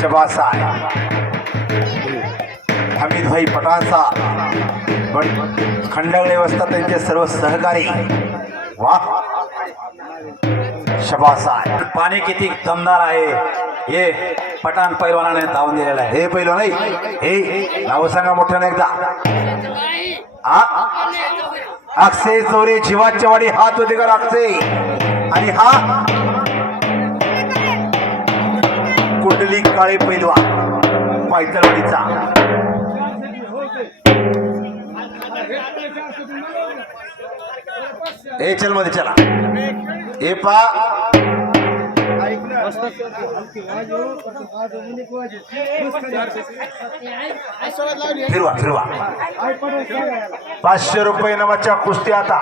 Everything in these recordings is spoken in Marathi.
शबासा हमीद भाई पटासा पण खंडगळे वस्ता त्यांचे सर्व सहकारी। वा। शबासा पाणी किती दमदार आहे. हे पठाण पैलवानाने धावून दिलेलं आहे. हे पैलवान हे नाव सांगा मोठ्यानं एकदा. आ? अक्षय चोरे जीवाच्या वाडी हात होते का अक्षय आणि हा कुंडली काळे पैलवा पायतळवाडीचा. ए चलमध्ये चला. ए पा. फिरवा फिरवा. पाचशे रुपये नावाच्या कुस्ती आता.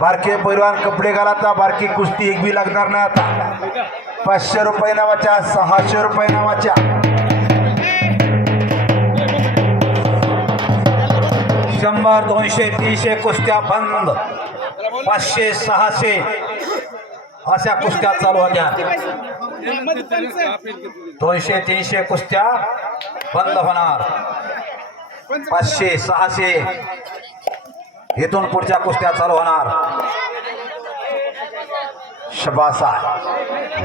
बारके पैलवान कपडे घालाता बारकी कुस्ती एक बी लागणार नाही आता. पाचशे रुपये नावाच्या सहाशे रुपये नावाच्या. शंभर दोनशे तीनशे कुस्त्या बंद. पाचशे सहाशे. अशा कुस्त्या चालू होत्या. दोनशे तीनशे कुस्त्या बंद होणार. पाचशे सहाशे. इथून पुढच्या कुस्त्या चालू होणार. शबासा.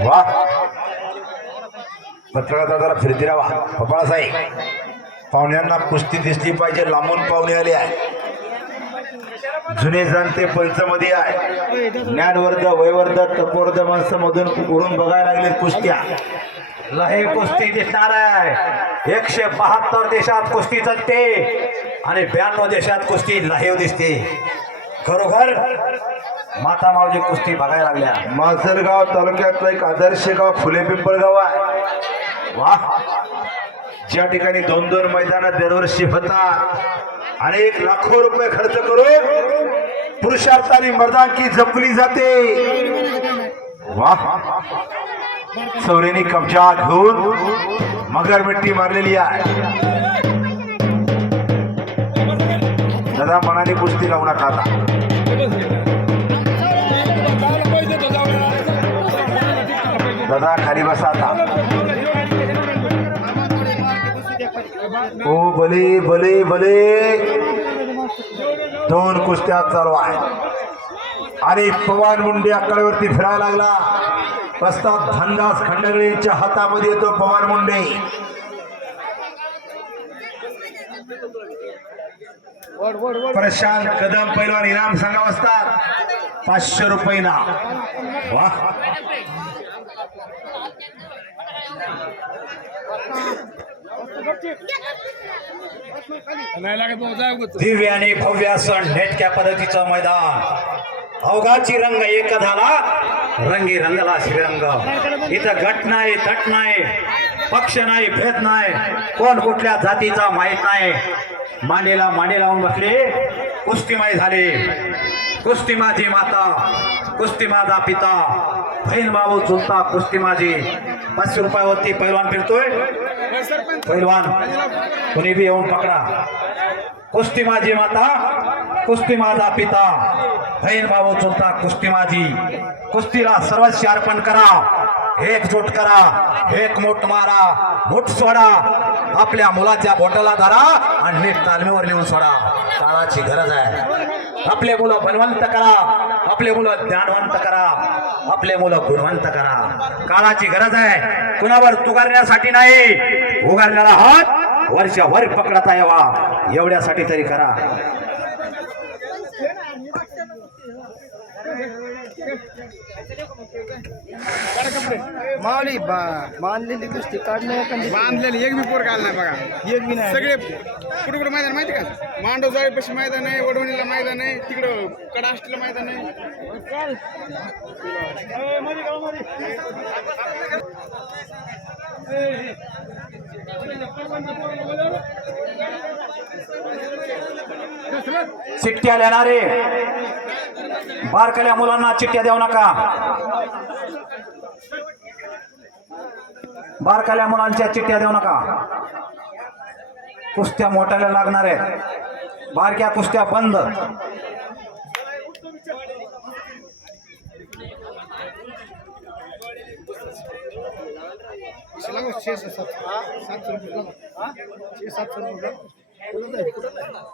वा. पत्रकार दादाला फिरती राहा. पपाळा साहेब पाहुण्यांना कुस्ती दिसली पाहिजे लांबून पाहुणे आले आहे जुने जाणते पंचमध्ये आहे. ज्ञानवर्ध वयवर्ध तपोर्ध माणसं मधून उडून बघायला लागले कुस्त्या. लहे कुस्ती दिसणार आहे. एकशे बहात्तर देशात कुस्ती चालते. आणि ब्याण्णव देशात कुस्ती लहेव दिसते. खरोखर माता मावजी कुस्ती बघायला लागल्या. माजलगाव तालुक्यातलं एक आदर्श गाव फुले पिंपळगाव आहे. वा. ज्या ठिकाणी दोन दोन मैदान दरवर्षी होतात आणि एक लाखो रुपये खर्च करून पुरुषार्थाने मर्दांकी जपली जाते. वा. चौरेनी कब्जा घेऊन मगर मिट्टी मारलेली आहे. दादा मनाने कुस्ती लावू नका आता. दादा खाली बसा आता. हो भले भले भले. दोन कुस्त्या चालू आहेत. आणि पवार मुंडे आकड्यावरती फिरायला लागला. प्रस्ताव धनदास खंडगळेंच्या हातामध्ये येतो पवार मुंडे. प्रशांत कदम पैलवान इनाम सांगा असतात पाचशे रुपये ना वा. दिव्य आणि भव्य सण नेटक्या पद्धतीचं मैदान. अवघाची रंग एक झाला. रंगी रंगला श्रीरंग. इथं गट नाही तट नाही पक्ष नाही भेद नाही. कोण कुठल्या जातीचा माहीत नाही. मांडीला मांडी लावून बसले. कुस्तीमाई झाले. कुस्ती माझी माता कुस्ती माझा पिता. बहीण भाऊ चुलता कुस्ती माझी. पाचशे रुपयावरती पैलवान फिरतोय. पैलवान कुणी बी येऊन पकडा. कुस्ती माझी माता कुस्ती माझा पिता. बहीण भाऊ चुलता कुस्ती माझी. कुस्तीला सर्वस्व अर्पण करा. एकजूट करा एक मोठ मारा मोठ सोडा. आपल्या मुलाच्या बोटाला धरा आणि नीट तालमीवर नेऊन सोडा. काळाची गरज आहे. आपले मुलं बलवंत करा. आपले मुलं ज्ञानवंत करा. आपले मुलं गुणवंत करा. काळाची गरज आहे. कुणावर तुगारण्यासाठी नाही. उगारण्याला हात वर्षभर पकडता यावा. एवढ्यासाठी तरी करा. माऊली बा बांधलेली कुस्ती काढणे बांधलेली एक बी पोर काल नाही बघा. एक बी नाही. सगळे कुठे कुठे मैदान माहिती का? मांडव जाळीपाशी मैदान आहे वडवणीला मैदान आहे तिकडं कडाष्टीला मैदान आहे. चिठ्ठ्या लिहिणारे बारकल्या मुलांना चिठ्ठ्या देऊ नका. बारकाल्या मुलांच्या चिठ्ठ्या देऊ नका. कुस्त्या मोठ्याला लागणार आहेत. बारक्या कुस्त्या बंद.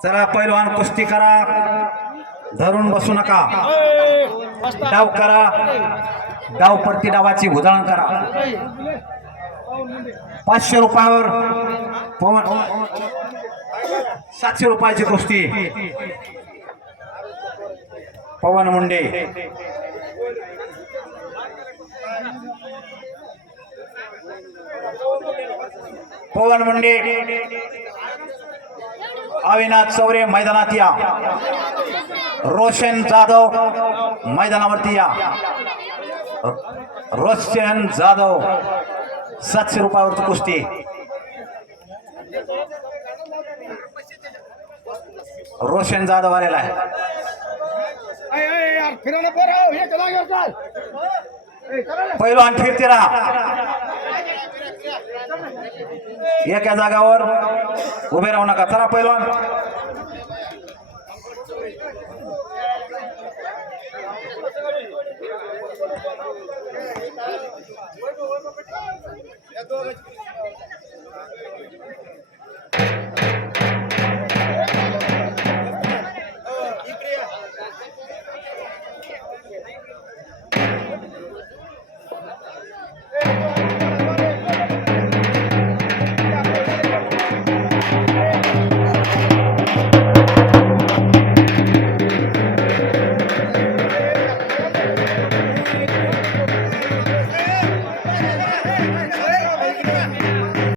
चला पैलवान कुस्ती करा. धरून बसू नका. डाव करा. डाव प्रति डावाची उदाहरण करा. पाचशे रुपयावर पवन सातशे रुपयाची कुस्ती. पवन मुंडे. पवन मुंडे. अविनाश चौरे मैदानात या. रोशन जाधव मैदानावरती या. रोशन जाधव. सातशे रुपयावरची कुस्ती रोशन जाधव आलेला आहे. पैलवान फिरते राहा. एका जागावर उभे राहू नका. चला पैलवान